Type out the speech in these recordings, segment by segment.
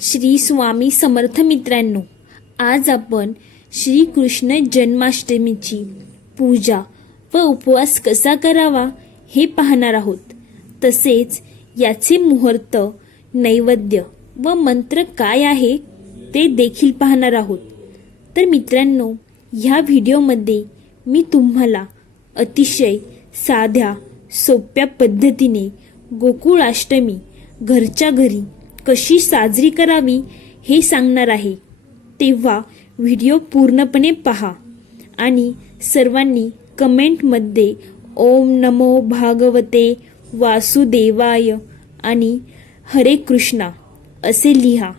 श्री स्वामी समर्थ मित्रांनो आज आपण श्रीकृष्ण जन्माष्टमीची पूजा व उपवास कसा करावा हे पाहणार आहोत. तसेच याचे मुहूर्त नैवेद्य व मंत्र काय आहे ते देखील पाहणार आहोत. तर मित्रांनो ह्या व्हिडिओमध्ये मी तुम्हाला अतिशय साध्या सोप्या पद्धतीने गोकुळाष्टमी घरच्या घरी कशी साजरी करावी हे सांगणार आहे. तेव्हा व्हिडिओ पूर्णपणे पहा आणि सर्वांनी कमेंटमध्ये ओम नमो भागवते वासुदेवाय आणि हरे कृष्णा असे लिहा.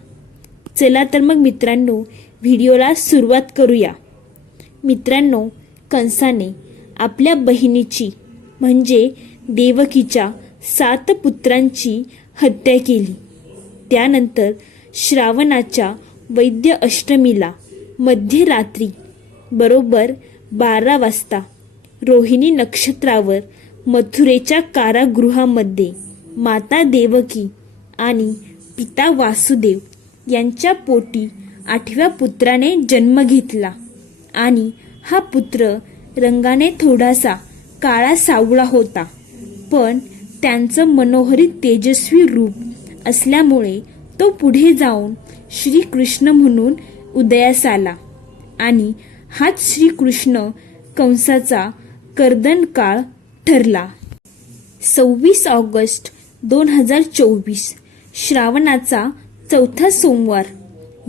चला तर मग मित्रांनो व्हिडिओला सुरुवात करूया. मित्रांनो कंसाने आपल्या बहिणीची म्हणजे देवकीच्या सात पुत्रांची हत्या केली. त्यानंतर श्रावणाच्या वैद्य अष्टमीला मध्यरात्री बरोबर बारा वाजता रोहिणी नक्षत्रावर मथुरेच्या कारागृहामध्ये माता देवकी आणि पिता वासुदेव यांच्या पोटी आठव्या पुत्राने जन्म घेतला आणि हा पुत्र रंगाने थोडासा काळा सावळा होता. पण त्यांचं मनोहरी तेजस्वी रूप असल्यामुळे तो पुढे जाऊन श्रीकृष्ण म्हणून उदयास आला. आणि हाच श्रीकृष्ण कंसाचा कर्दन काळ ठरला. सव्वीस ऑगस्ट दोन हजार चोवीस श्रावणाचा चौथा सोमवार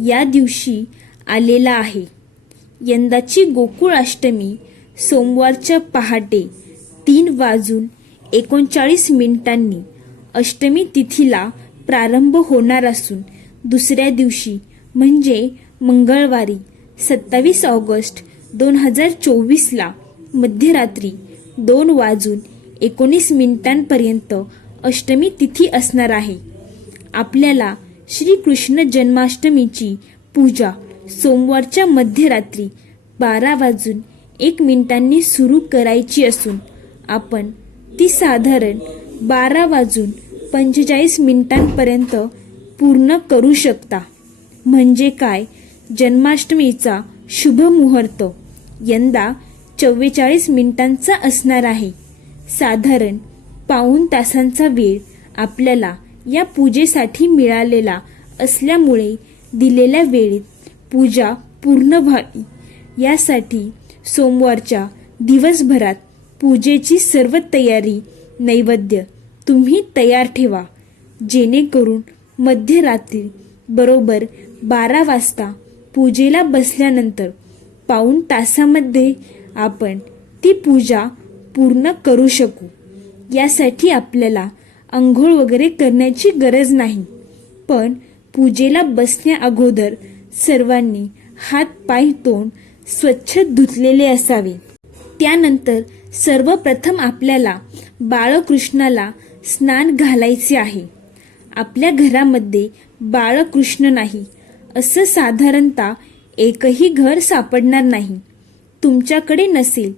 या दिवशी आलेला आहे. यंदाची गोकुळाष्टमी सोमवारच्या पहाटे तीन वाजून एकोणचाळीस मिनिटांनी अष्टमी तिथीला प्रारंभ होणार असून दुसऱ्या दिवशी म्हणजे मंगळवारी सत्तावीस ऑगस्ट दोन हजार चोवीसला मध्यरात्री दोन वाजून एकोणीस मिनिटांपर्यंत अष्टमी तिथी असणार आहे. आपल्याला श्रीकृष्ण जन्माष्टमीची पूजा सोमवारच्या मध्यरात्री बारा वाजून एक मिनिटांनी सुरू करायची असून आपण ती साधारण बारा वाजून पंचेचाळीस मिनिटांपर्यंत पूर्ण करू शकता. म्हणजे काय? जन्माष्टमीचा शुभ मुहूर्त यंदा चव्वेचाळीस मिनिटांचा असणार आहे. साधारण पाऊण तासांचा वेळ आपल्याला या पूजेसाठी मिळालेला असल्यामुळे दिलेल्या वेळेत पूजा पूर्ण व्हावी. यासाठी सोमवारच्या दिवसभरात पूजेची सर्व तयारी नैवेद्य तुम्ही तयार ठेवा. जेणेकरून मध्यरात्री बरोबर बारा वाजता पूजेला बसल्यानंतर पाऊण तासामध्ये आपण ती पूजा पूर्ण करू शकू. यासाठी आपल्याला आंघोळ वगैरे करण्याची गरज नाही. पण पूजेला बसण्या अगोदर सर्वांनी हात पाय तोंड स्वच्छ धुतलेले असावे. त्यानंतर सर्वप्रथम आपल्याला बाळकृष्णाला स्नान घालायचे आहे. आपल्या घरामध्ये बाळकृष्ण नाही. असं साधारणतः एकही घर सापडणार नाही. तुमच्याकडे नसेल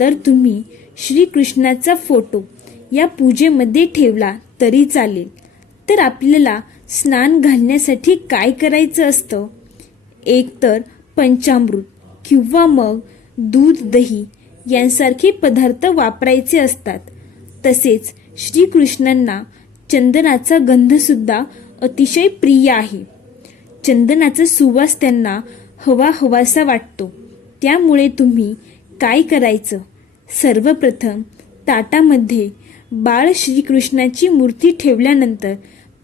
तर तुम्ही श्रीकृष्णाचा फोटो या पूजेमध्ये ठेवला तरी चालेल. तर आपल्याला स्नान घालण्यासाठी काय करायचं असतं? एक तर पंचामृत किंवा मग दूध दही यांसारखे पदार्थ वापरायचे असतात. तसेच श्रीकृष्णांना चंदनाचा गंधसुद्धा अतिशय प्रिय आहे. चंदनाचा सुवास त्यांना हवा हवासा वाटतो. त्यामुळे तुम्ही काय करायचं? सर्वप्रथम ताटामध्ये बाळ श्रीकृष्णाची मूर्ती ठेवल्यानंतर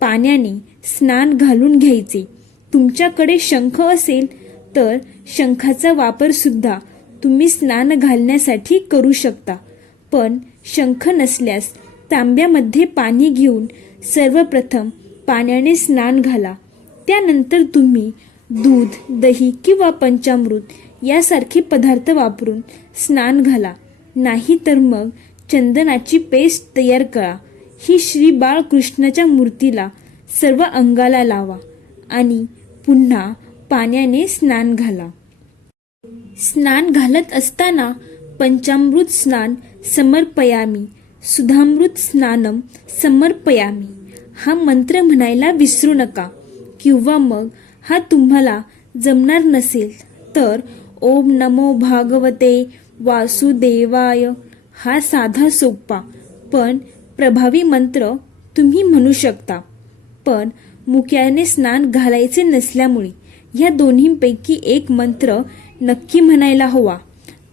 पाण्याने स्नान घालून घ्यायचे. तुमच्याकडे शंख असेल तर शंखाचा वापरसुद्धा तुम्ही स्नान घालण्यासाठी करू शकता. पण शंख नसल्यास तांब्यामध्ये पाणी घेऊन सर्वप्रथम पाण्याने स्नान घाला. त्यानंतर तुम्ही दूध दही किंवा पंचामृत यासारखे पदार्थ वापरून स्नान घाला. नाही तर मग चंदनाची पेस्ट तयार करा. ही श्री बाळकृष्णाच्या मूर्तीला सर्व अंगाला लावा आणि पुन्हा पाण्याने स्नान घाला. स्नान घालत असताना पंचामृत स्नान समर्पयामी. सुधामृत स्नानम समर्पयामी. हा मंत्र म्हणायला विसरू नका. किंवा मग हा तुम्हाला जमणार नसेल तर ओम नमो भागवते वासुदेवाय. हा साधा सोपा पण प्रभावी मंत्र तुम्ही म्हणू शकता. पण मुक्याने स्नान घालायचे नसल्यामुळे या दोन्हीपैकी एक मंत्र नक्की म्हणायला हवा.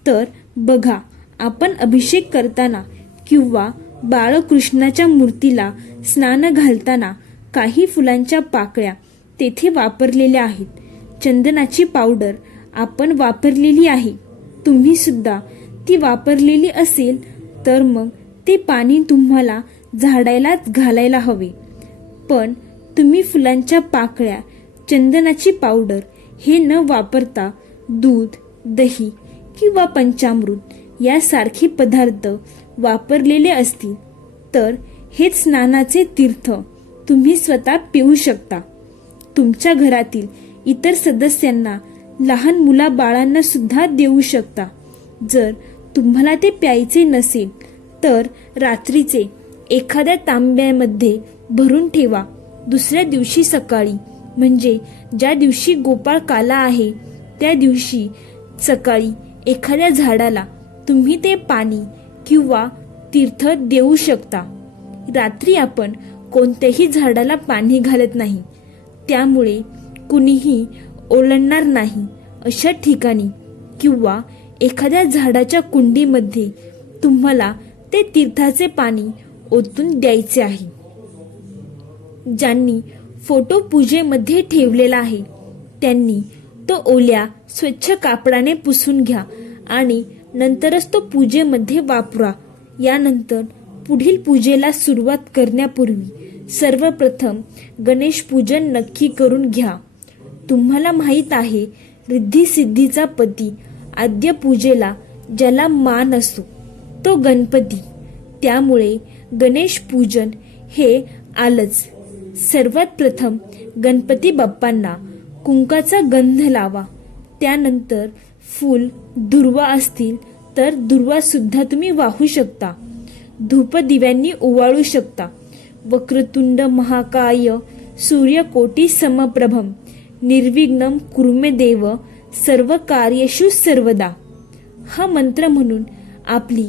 तर बघा आपण अभिषेक करताना किंवा बाळकृष्णाच्या मूर्तीला स्नान घालताना काही फुलांच्या पाकळ्या तेथे वापरलेल्या आहेत. चंदनाची पावडर आपण वापरलेली आहे. तुम्ही सुद्धा ती वापरलेली असेल तर मग ते पाणी तुम्हाला झाडायलाच घालायला हवे. पण तुम्ही फुलांच्या पाकळ्या चंदनाची पावडर हे न वापरता दूध दही किंवा पंचामृत यासारखे पदार्थ वापरलेले असतील तर हेच स्नानाचे तीर्थ तुम्ही स्वतः पिऊ शकता. तुमच्या घरातील इतर सदस्यांना लहान मुला बाळांना सुद्धा देऊ शकता. जर तुम्हाला ते प्यायचे नसेल तर रात्रीचे एखाद्या तांब्यामध्ये भरून ठेवा. दुसऱ्या दिवशी सकाळी म्हणजे ज्या दिवशी गोपाळ काला आहे त्या दिवशी सकाळी एखाद्या झाडाला तुम्ही ते पाणी किंवा तीर्थ देऊ शकता. रात्री आपण कोणत्याही झाडाला पाणी घालत नाही. त्यामुळे कुणीही ओलंडणार नाही अशा ठिकाणी किंवा एखाद्या झाडाच्या कुंडीमध्ये तुम्हाला ते तीर्थाचे पाणी ओतून द्यायचे आहे. ज्यांनी फोटो पूजेमध्ये ठेवलेला आहे त्यांनी तो ओल्या स्वच्छ कापडाने पुसून घ्या आणि नंतरच तो पूजेमध्ये वापरा. यानंतर पुढील पूजेला सुरुवात करण्यापूर्वी सर्वप्रथम गणेश पूजन नक्की करून घ्या. तुम्हाला माहीत आहे रिद्धिसिद्धीचा पती आद्य पूजेला ज्याला मान असो. तो गणपती. त्यामुळे गणेश पूजन हे आलंच. सर्वात प्रथम गणपती बाप्पांना कुंकाचा गंध लावा. त्यानंतर फूल दुर्वा असतील तर दुर्वा सुद्धा तुम्ही वाहू शकता. धूप दिव्यांनी ओवाळू शकता. वक्रतुंड महाकाय सूर्यकोटी समप्रभम निर्विघ्नम कुर्मे देव सर्व कार्यशु सर्वदा. हा मंत्र म्हणून आपली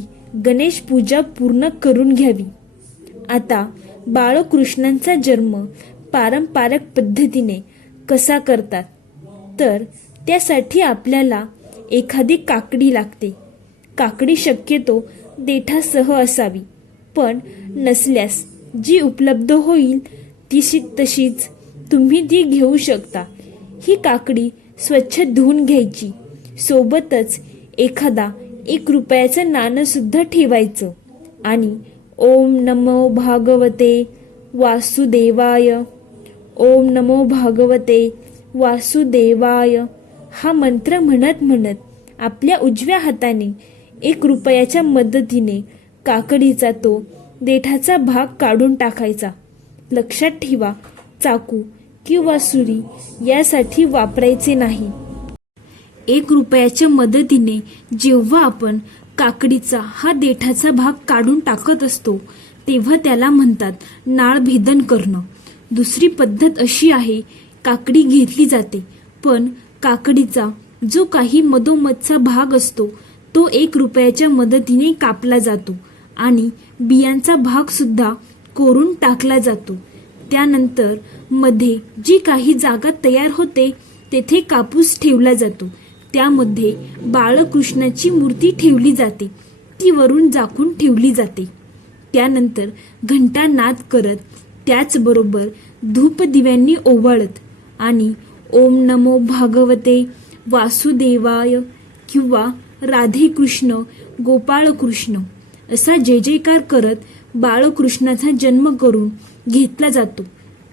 गणेश पूजा पूर्ण करून घ्यावी. आता बाळकृष्णांचा जन्म पारंपरिक पद्धतीने कसा करतात? तर त्यासाठी आपल्याला एखादी काकडी लागते. काकडी शक्यतो देठासह असावी. पण नसल्यास जी उपलब्ध होईल तीशी तशीच. तुम्ही ती घेऊ शकता. ही काकडी स्वच्छ धुवून घ्यायची. सोबतच एखादा एक रुपयाचं नाणंसुद्धा ठेवायचं. आणि ओम नमो भागवते वासुदेवाय. ओम नमो भागवते वासुदेवाय. हा मंत्र म्हणत म्हणत आपल्या उजव्या हाताने एक रुपयाच्या मदतीने काकडीचा तो देठाचा भाग काढून टाकायचा. लक्षात ठेवा चाकू किंवा सुरी यासाठी वापरायचे नाही. एक रुपयाच्या मदतीने जेव्हा आपण काकडीचा हा देठाचा भाग काढून टाकत असतो तेव्हा त्याला म्हणतात नाळभेदन करणं. दुसरी पद्धत अशी आहे काकडी घेतली जाते पण काकडीचा जो काही मधोमधचा भाग असतो तो एक रुपयाच्या मदतीने कापला जातो आणि बियांचा भाग सुद्धा कोरून टाकला जातो. त्यानंतरमध्ये जी काही जागा तयार होते तेथे कापूस ठेवला जातो. त्यामध्ये बाळकृष्णाची मूर्ती ठेवली जाते. ती वरून झाकून ठेवली जाते. त्यानंतर घंटा नाद करत त्याचबरोबर धूप दिव्यांनी ओवाळत आणि ओम नमो भागवते वासुदेवाय किंवा राधे कृष्ण असा जय जयकार करत बाळकृष्णाचा जन्म करून घेतला जातो.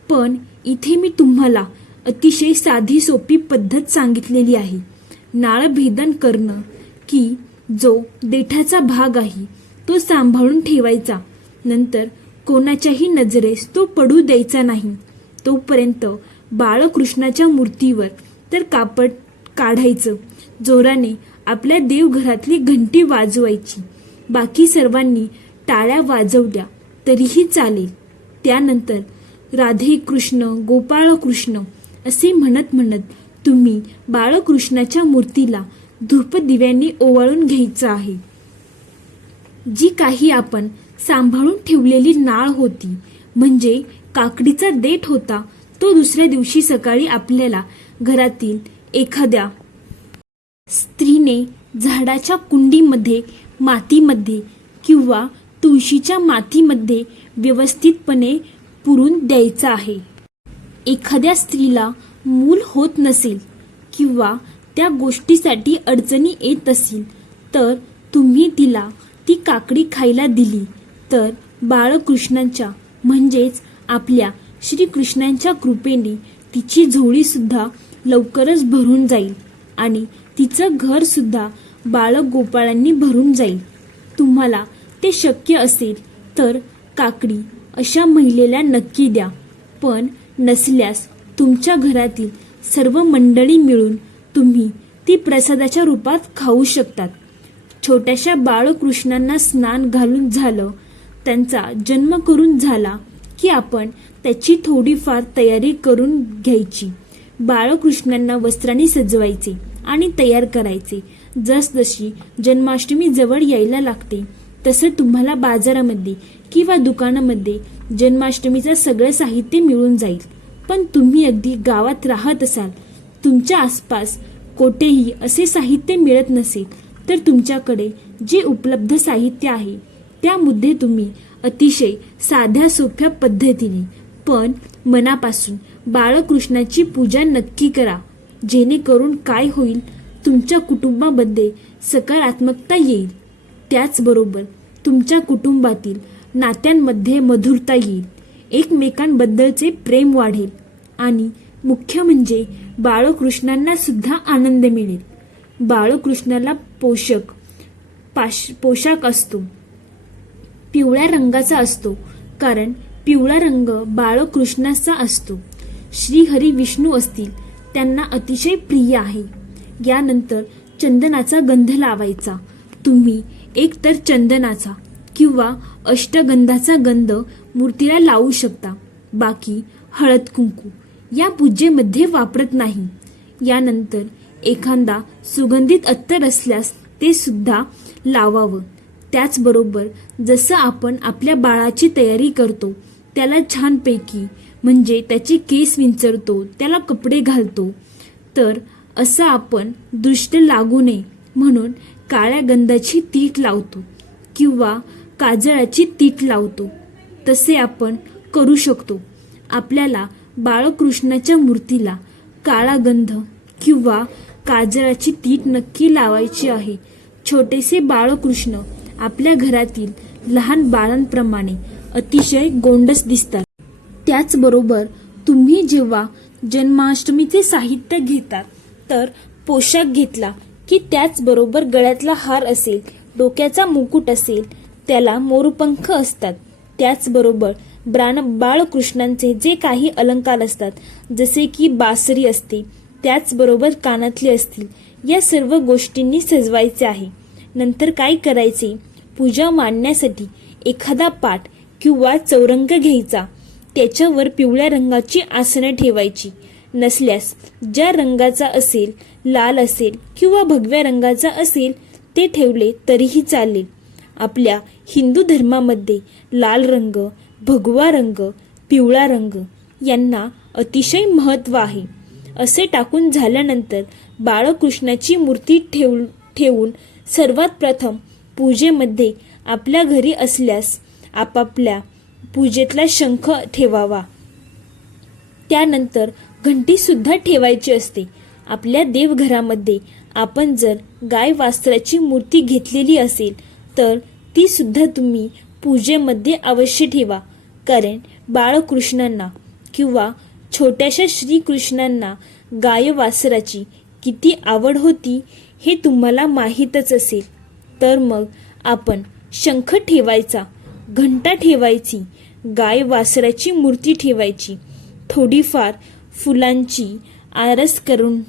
पण इथे मी तुम्हाला अतिशय साधी सोपी पद्धत सांगितलेली आहे. नाळभेदन करणं की जो देठाचा भाग आहे तो सांभाळून ठेवायचा. नंतर कोणाच्याही नजरेस तो पडू द्यायचा नाही. तोपर्यंत बाळकृष्णाच्या मूर्तीवर तर कापड काढायचं. जोराने आपल्या देवघरातली घंटी वाजवायची. बाकी सर्वांनी टाळ्या वाजवल्या तरीही चालेल. त्यानंतर राधे कृष्ण गोपाळकृष्ण असे म्हणत म्हणत तुम्ही बाळकृष्णाच्या मूर्तीला धूप दिव्यांनी ओवाळून घ्यायचं आहे. जी काही आपण सांभाळून ठेवलेली नाळ होती म्हणजे काकडीचा देठ होता तो दुसऱ्या दिवशी सकाळी आपल्याला घरातील एखाद्या स्त्रीने झाडाच्या कुंडीमध्ये मातीमध्ये किंवा तुळशीच्या मातीमध्ये व्यवस्थितपणे पुरून द्यायचा आहे. एखाद्या स्त्रीला मूल होत नसेल किंवा त्या गोष्टीसाठी अडचणी येत असतील तर तुम्ही तिला ती काकडी खायला दिली. तर बाळकृष्णांच्या म्हणजेच आपल्या श्रीकृष्णांच्या कृपेने तिची झोळीसुद्धा लवकरच भरून जाईल आणि तिचं घरसुद्धा बाळक गोपाळांनी भरून जाईल. तुम्हाला ते शक्य असेल तर काकडी अशा महिलेला नक्की द्या. पण नसल्यास तुमच्या घरातील सर्व मंडळी मिळून तुम्ही ती प्रसादाच्या रूपात खाऊ शकतात. छोट्याशा बाळकृष्णांना स्नान घालून झालं त्यांचा जन्म करून झाला की आपण त्याची थोडीफार तयारी करून घ्यायची. बाळकृष्णांना वस्त्रांनी सजवायचे आणि तयार करायचे. जसजशी जन्माष्टमी जवळ यायला लागते तसं तुम्हाला बाजारामध्ये किंवा दुकानामध्ये जन्माष्टमीचं सगळं साहित्य मिळून जाईल. पण तुम्ही अगदी गावात राहत असाल तुमच्या आसपास कोठेही असे साहित्य मिळत नसेल तर तुमच्याकडे जे उपलब्ध साहित्य आहे त्यामध्ये तुम्ही अतिशय साध्या सोप्या पद्धतीने. पण मनापासून बाळकृष्णाची पूजा नक्की करा. जेणेकरून काय होईल तुमच्या कुटुंबामध्ये सकारात्मकता येईल. त्याचबरोबर तुमच्या कुटुंबातील नात्यांमध्ये मधुरता येईल. एकमेकांबद्दलचे प्रेम वाढेल. आणि मुख्य म्हणजे बाळकृष्णांना सुद्धा आनंद मिळेल. बाळकृष्णाला पोषक पाश पोशाख असतो. पिवळ्या रंगाचा असतो कारण पिवळा रंग बाळकृष्णाचा असतो. श्रीहरी विष्णू असतील त्यांना अतिशय प्रिय आहे. यानंतर चंदनाचा गंध लावायचा. तुम्ही एकतर चंदनाचा किंवा अष्टगंधाचा गंध मूर्तीला लावू शकता. बाकी हळद कुंकू या पूजेमध्ये वापरत नाही. यानंतर एखादा सुगंधित अत्तर असल्यास ते सुद्धा लावावं. त्याचबरोबर जसं आपण आपल्या बाळाची तयारी करतो त्याला छानपैकी म्हणजे त्याचे केस विंचरतो त्याला कपडे घालतो तर असं आपण दृष्ट लागू नये म्हणून काळ्या गंधाची तीट लावतो किंवा काजळाची तीट लावतो. तसे आपण करू शकतो. आपल्याला बाळकृष्णाच्या मूर्तीला काळा गंध किंवा काजळाची तीट नक्की लावायची आहे. छोटेसे बाळकृष्ण आपल्या घरातील लहान बाळांप्रमाणे अतिशय गोंडस दिसतात. त्याचबरोबर तुम्ही जेव्हा जन्माष्टमीचे साहित्य घेतात तर पोशाख घेतला की त्याचबरोबर गळ्यातला हार असेल डोक्याचा मुकुट असेल त्याला मोरपंख असतात. त्याचबरोबर ब्राण बाळकृष्णांचे जे काही अलंकार असतात जसे की बासरी असते त्याचबरोबर कानातले असतील या सर्व गोष्टींनी सजवायचे आहे. नंतर काय करायचे? पूजा मांडण्यासाठी एखादा पाट किंवा चौरंग घ्यायचा त्याच्यावर पिवळ्या रंगाची आसनं ठेवायची. नसल्यास ज्या रंगाचा असेल लाल असेल किंवा भगव्या रंगाचा असेल ते ठेवले तरीही चालेल. आपल्या हिंदू धर्मामध्ये लाल रंग भगवा रंग पिवळा रंग यांना अतिशय महत्त्व आहे. असे टाकून झाल्यानंतर बाळकृष्णाची मूर्ती ठेव ठेवून सर्वात प्रथम पूजेमध्ये आपल्या घरी असल्यास आपापल्या पूजेतला शंख ठेवावा. त्यानंतर घंटीसुद्धा ठेवायची असते. आपल्या देवघरामध्ये आपण जर गाय वास्त्राची मूर्ती घेतलेली असेल तर ती सुद्धा तुम्ही पूजेमध्ये अवश्य ठेवा. कारण बाळकृष्णांना किंवा छोट्याशा श्रीकृष्णांना गाय वासराची किती आवड होती हे तुम्हाला माहीतच असेल. तर मग आपण शंख ठेवायचा घंटा ठेवायची गाय वासराची मूर्ती ठेवायची थोडीफार फुलांची आरस करून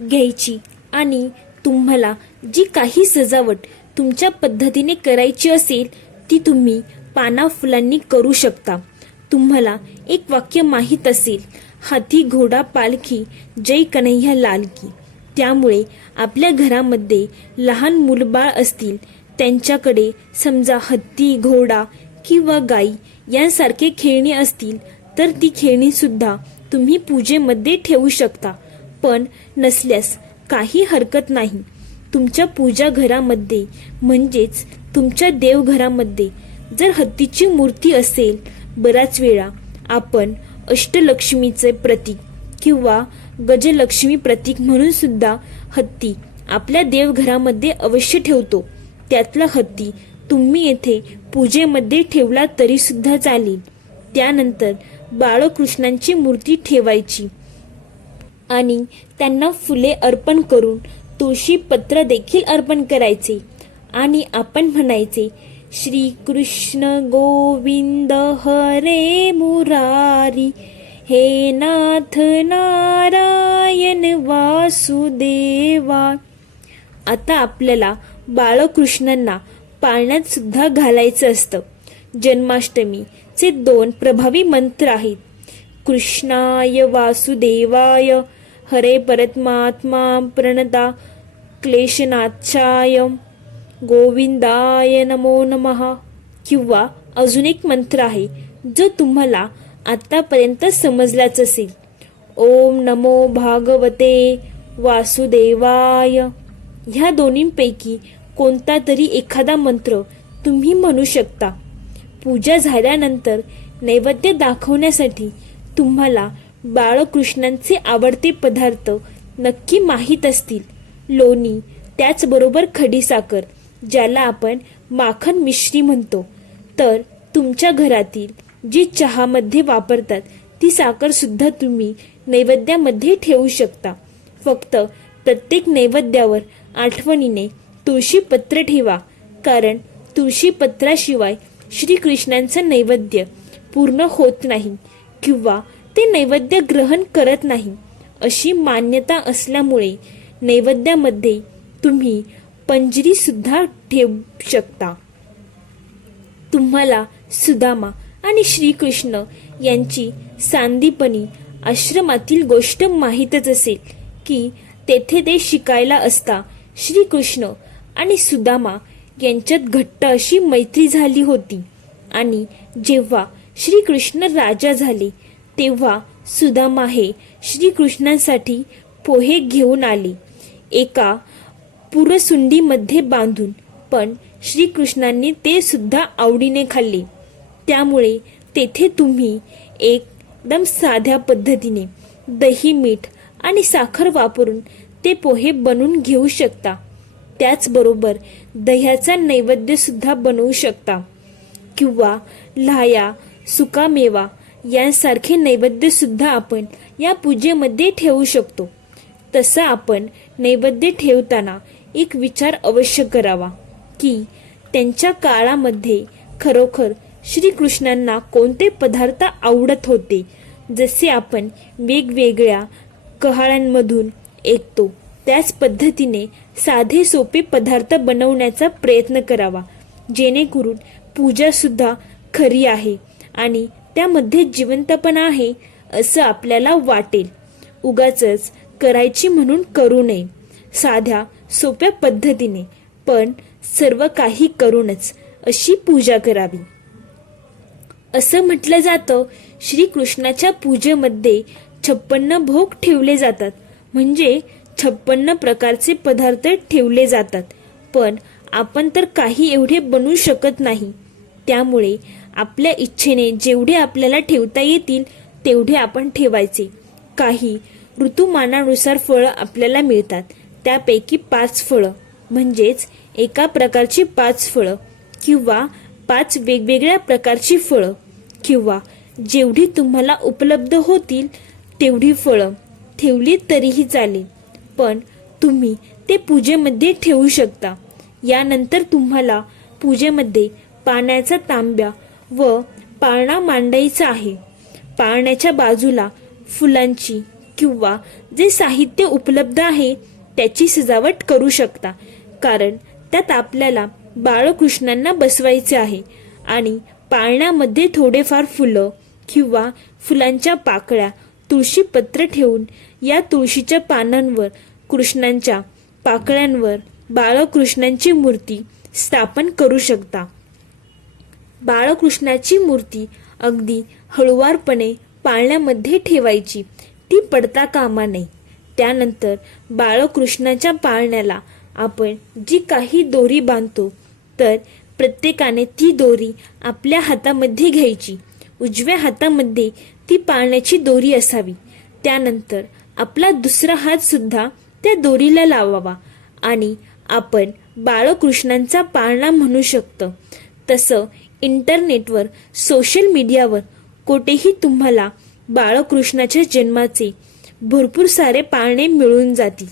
घ्यायची आणि तुम्हाला जी काही सजावट तुमच्या पद्धतीने करायची असेल ती तुम्ही पाना फुलांनी करू शकता. तुम्हाला एक वाक्य माहीत असेल हाती घोडा पालखी जय कन्हैया लाल की. त्यामुळे आपल्या घरामध्ये लहान मुलबाळ असतील त्यांच्याकडे समजा हत्ती घोडा किंवा गाई यांसारखे खेळणी असतील तर ती खेळणीसुद्धा तुम्ही पूजेमध्ये ठेवू शकता. पण नसल्यास काही हरकत नाही. तुमच्या पूजा घरामध्ये म्हणजेच तुमच्या देवघरामध्ये जर हत्तीची मूर्ती असेल बराच वेळा आपण अष्टलक्ष्मीचे प्रतीक किंवा गजलक्ष्मी प्रतीक म्हणून सुद्धा हत्ती आपल्या देवघरामध्ये अवश्य ठेवतो. त्यातला हत्ती तुम्ही येथे पूजेमध्ये ठेवला तरी सुद्धा चालेल. त्यानंतर बाळकृष्णांची मूर्ती ठेवायची आणि त्यांना फुले अर्पण करून तुळशी पत्र देखील अर्पण करायचे. आणि आपण म्हणायचे श्री कृष्ण गोविंद हरे मुरारी हे नाथ नारायण वासुदेवा. आता आपल्याला बाळकृष्णांना पाळण्यात सुद्धा घालायचं असतं. जन्माष्टमीचे दोन प्रभावी मंत्र आहेत. कृष्णाय वासुदेवाय हरे परमात्मा प्रणता क्लेशनाथाय गोविंदाय नमो नमः. किंवा अजून एक मंत्र आहे जो तुम्हाला आत्तापर्यंत समजलाच असेल. ओम नमो भागवते वासुदेवाय. ह्या दोन्हींपैकी कोणता तरी एखादा मंत्र तुम्ही म्हणू शकता. पूजा झाल्यानंतर नैवेद्य दाखवण्यासाठी तुम्हाला बाळकृष्णांचे आवडते पदार्थ नक्की माहीत असतील. लोणी त्याचबरोबर खडीसाखर ज्याला आपण माखन मिश्री म्हणतो. तर तुमच्या घरातील जी चहामध्ये वापरतात ती साखरसुद्धा तुम्ही नैवेद्यामध्ये ठेवू शकता. फक्त प्रत्येक नैवेद्यावर आठवणीने तुळशीपत्र ठेवा कारण तुळशीपत्राशिवाय श्रीकृष्णांचं नैवेद्य पूर्ण होत नाही किंवा ते नैवेद्य ग्रहण करत नाही. अशी मान्यता असल्यामुळे नैवेद्यामध्ये तुम्ही पंजरीसुद्धा ठेवू शकता. तुम्हाला सुदामा आणि श्रीकृष्ण यांची सांदीपणी आश्रमातील गोष्ट माहीतच असेल की तेथे ते शिकायला असता श्रीकृष्ण आणि सुदामा यांच्यात घट्ट अशी मैत्री झाली होती. आणि जेव्हा श्रीकृष्ण राजा झाले तेव्हा सुदामा हे श्रीकृष्णांसाठी पोहे घेऊन आले एका पुरसुंडीमध्ये बांधून. पण श्रीकृष्णांनी ते सुद्धा आवडीने खाल्ले. त्यामुळे तेथे तुम्ही एकदम साध्या पद्धतीने दही मीठ आणि साखर वापरून ते पोहे बनवून घेऊ शकता. त्याचबरोबर दह्याचा नैवेद्यसुद्धा बनवू शकता. किंवा लाया सुकामेवा यांसारखे नैवेद्यसुद्धा आपण या पूजेमध्ये ठेवू शकतो. तसं आपण नैवेद्य ठेवताना एक विचार अवश्य करावा की त्यांच्या काळामध्ये खरोखर श्रीकृष्णांना कोणते पदार्थ आवडत होते जसे आपण वेगवेगळ्या कहाळ्यांमधून ऐकतो त्याच पद्धतीने साधे सोपे पदार्थ बनवण्याचा प्रयत्न करावा जेणेकरून पूजासुद्धा खरी आहे आणि त्यामध्ये जिवंतपणा आहे असं आपल्याला वाटेल. उगाच करायची म्हणून करू नये. साध्या सोप्या पद्धतीने पण सर्व काही करूनच अशी पूजा करावी. असं म्हटलं जातं श्रीकृष्णाच्या पूजेमध्ये छप्पन्न भोग ठेवले जातात. म्हणजे छप्पन्न प्रकारचे पदार्थ ठेवले जातात. पण आपण तर काही एवढे बनवू शकत नाही. त्यामुळे आपल्या इच्छेने जेवढे आपल्याला ठेवता येतील तेवढे आपण ठेवायचे. काही ऋतुमानानुसार फळं आपल्याला मिळतात. त्यापैकी पाच फळं. म्हणजेच एका प्रकारची पाच फळं किंवा पाच वेगवेगळ्या प्रकारची फळं. किंवा जेवढी तुम्हाला उपलब्ध होतील तेवढी फळं ठेवली तरीही चालेल. पण तुम्ही ते पूजेमध्ये ठेवू शकता. यानंतर तुम्हाला पूजेमध्ये पाण्याचा तांब्या व पाळणा मांडायचा आहे. पाळण्याच्या बाजूला फुलांची किंवा जे साहित्य उपलब्ध आहे त्याची सजावट करू शकता. कारण त्यात आपल्याला बाळकृष्णांना बसवायचे आहे आणि पाळण्यामध्ये थोडेफार फुलं किंवा फुलांच्या पाकळ्या तुळशीपत्र ठेवून या तुळशीच्या पानांवर कृष्णांच्या पाकळ्यांवर बाळकृष्णांची मूर्ती स्थापन करू शकता. बाळकृष्णाची मूर्ती अगदी हळुवारपणे पाळण्यामध्ये ठेवायची. ती पडता कामा नये. त्यानंतर बाळकृष्णाच्या पाळण्याला आपण जी काही दोरी बांधतो तर प्रत्येकाने ती दोरी आपल्या हातामध्ये घ्यायची. उजव्या हातामध्ये ती पाळण्याची दोरी असावी. त्यानंतर आपला दुसरा हात सुद्धा त्या दोरीला लावावा आणि आपण बाळकृष्णांचा पाळणा म्हणू शकतो. तसं इंटरनेटवर सोशल मीडियावर कुठेही तुम्हाला बाळकृष्णाच्या जन्माचे भरपूर सारे पाळणे मिळून जातील.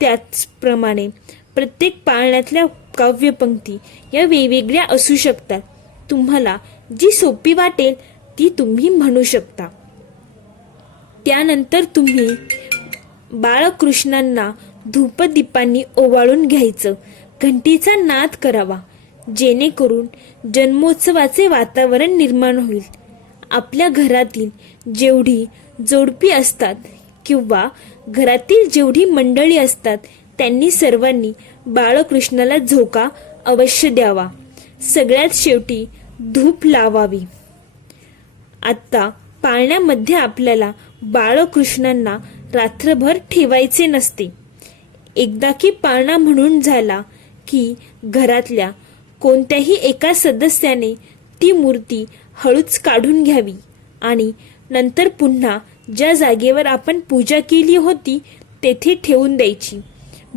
त्याचप्रमाणे प्रत्येक पाळण्यातल्या काव्यपंक्ती या वेगवेगळ्या असू शकतात. तुम्हाला जी सोपी वाटेल ती तुम्ही म्हणू शकता. त्यानंतर तुम्ही बाळकृष्णांना धूपदीपांनी ओवाळून घ्यायचं. घंटीचा नाद करावा. जेणेकरून जन्मोत्सवाचे वातावरण निर्माण होईल. आपल्या घरातील जेवढी जोडपी असतात किंवा घरातील जेवढी मंडळी असतात त्यांनी सर्वांनी बाळकृष्णाला झोका अवश्य द्यावा. सगळ्यात शेवटी धूप लावावी. आत्ता पाळण्यामध्ये आपल्याला बाळकृष्णांना रात्रभर ठेवायचे नसते. एकदा की पाळणा म्हणून झाला की घरातल्या कोणत्याही एका सदस्याने ती मूर्ती हळूच काढून घ्यावी आणि नंतर पुन्हा ज्या जागेवर आपण पूजा केली होती तेथे ठेवून द्यायची.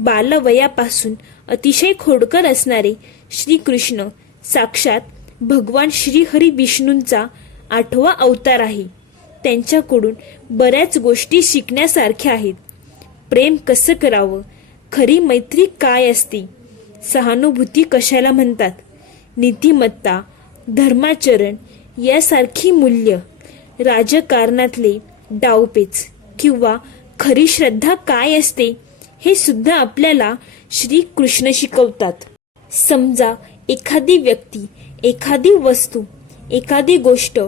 बालवयापासून अतिशय खोडकर असणारे श्रीकृष्ण साक्षात भगवान श्रीहरी विष्णूंचा आठवा अवतार आहे. त्यांच्याकडून बऱ्याच गोष्टी शिकण्यासारख्या आहेत. प्रेम कसं करावं? खरी मैत्री काय असते? सहानुभूती कशाला म्हणतात? नीतिमत्ता धर्माचरण यासारखी मूल्य राजकारणातले डावपेच किंवा खरी श्रद्धा काय असते? हे सुद्धा आपल्याला श्री कृष्ण शिकवतात. समजा एखादी व्यक्ती एखादी वस्तू एखादी गोष्ट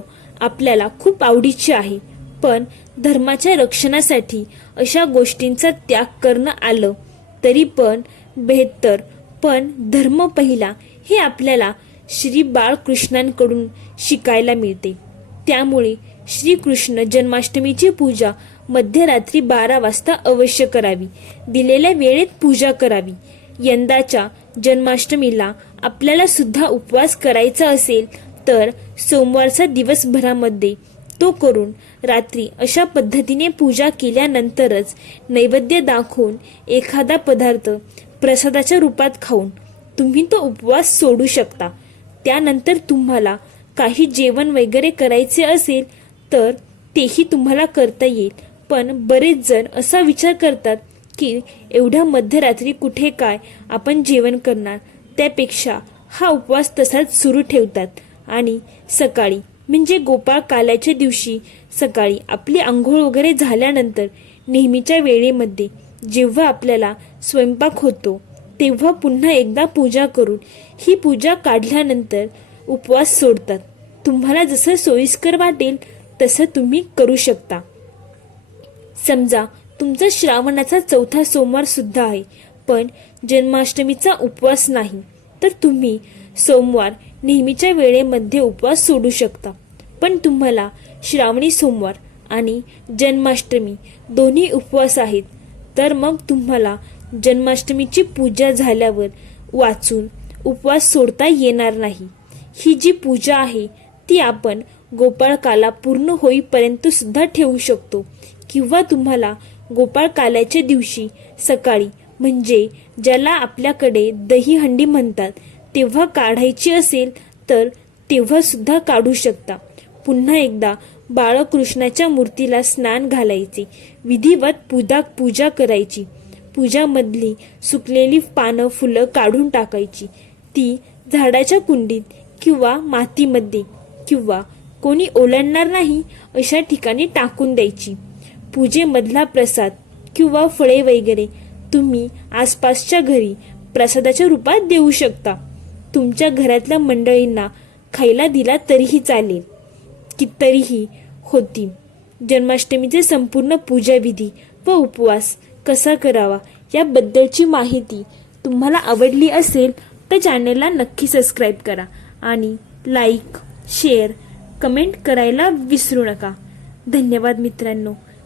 आपल्याला खूप आवडीची आहे पण धर्माच्या रक्षणासाठी अशा गोष्टींचा त्याग करणं आलं तरी पण बेहत्तर पण धर्म पहिला हे आपल्याला श्री बाळकृष्णांकडून शिकायला मिळते. त्यामुळे श्रीकृष्ण जन्माष्टमीची पूजा मध्यरात्री बारा वाजता अवश्य करावी. दिलेल्या वेळेत पूजा करावी. यंदाच्या जन्माष्टमीला आपल्याला सुद्धा उपवास करायचा असेल तर सोमवारचा दिवसभरामध्ये तो करून रात्री अशा पद्धतीने पूजा केल्यानंतरच नैवेद्य दाखवून एखादा पदार्थ प्रसादाच्या रूपात खाऊन तुम्ही तो उपवास सोडू शकता. त्यानंतर तुम्हाला काही जेवण वगैरे करायचे असेल तर तेही तुम्हाला करता येईल. पण बरेच जण असा विचार करतात की एवढ्या मध्यरात्री कुठे काय आपण जेवण करणार? त्यापेक्षा हा उपवास तसाच सुरू ठेवतात. आणि सकाळी म्हणजे गोपाळ काल्याच्या दिवशी सकाळी आपली आंघोळ वगैरे झाल्यानंतर नेहमीच्या वेळेमध्ये जेव्हा आपल्याला स्वयंपाक होतो तेव्हा पुन्हा एकदा पूजा करून ही पूजा काढल्यानंतर उपवास सोडतात. तुम्हाला जसं सोयीस्कर वाटेल तसं तुम्ही करू शकता. समजा तुमचा श्रावणाचा चौथा सोमवार सुद्धा आहे पण जन्माष्टमीचा उपवास नाही तर तुम्ही सोमवार नेहमीच्या वेळेमध्ये उपवास सोडू शकता. पण तुम्हाला श्रावणी सोमवार आणि जन्माष्टमी दोन्ही उपवास आहेत तर मग तुम्हाला जन्माष्टमीची पूजा झाल्यावर वाचून उपवास सोडता येणार नाही. ही जी पूजा आहे ती आपण गोपाळकाला पूर्ण होईपर्यंत सुद्धा ठेवू शकतो. किंवा तुम्हाला गोपाळकाल्याच्या दिवशी सकाळी म्हणजे ज्याला आपल्याकडे दहीहंडी म्हणतात तेव्हा काढायची असेल तर तेव्हासुद्धा काढू शकता. पुन्हा एकदा बाळकृष्णाच्या मूर्तीला स्नान घालायचे. विधिवत पूजा पूजा करायची. पूजामधली सुकलेली पानं फुलं काढून टाकायची. ती झाडाच्या कुंडीत किंवा मातीमध्ये किंवा कोणी ओलांडणार नाही अशा ठिकाणी टाकून द्यायची. पूजेमधला प्रसाद किंवा फळे वगैरे तुम्ही आसपासच्या घरी प्रसादाच्या रूपात देऊ शकता. तुमच्या घरातल्या मंडळींना खायला दिला तरीही चालेल. की तरीही होती. जन्माष्टमीचे संपूर्ण पूजाविधी व उपवास कसा करावा याबद्दलची माहिती तुम्हाला आवडली असेल तर चॅनलला नक्की सबस्क्राईब करा आणि लाईक शेअर कमेंट करायला विसरू नका. धन्यवाद मित्रांनो.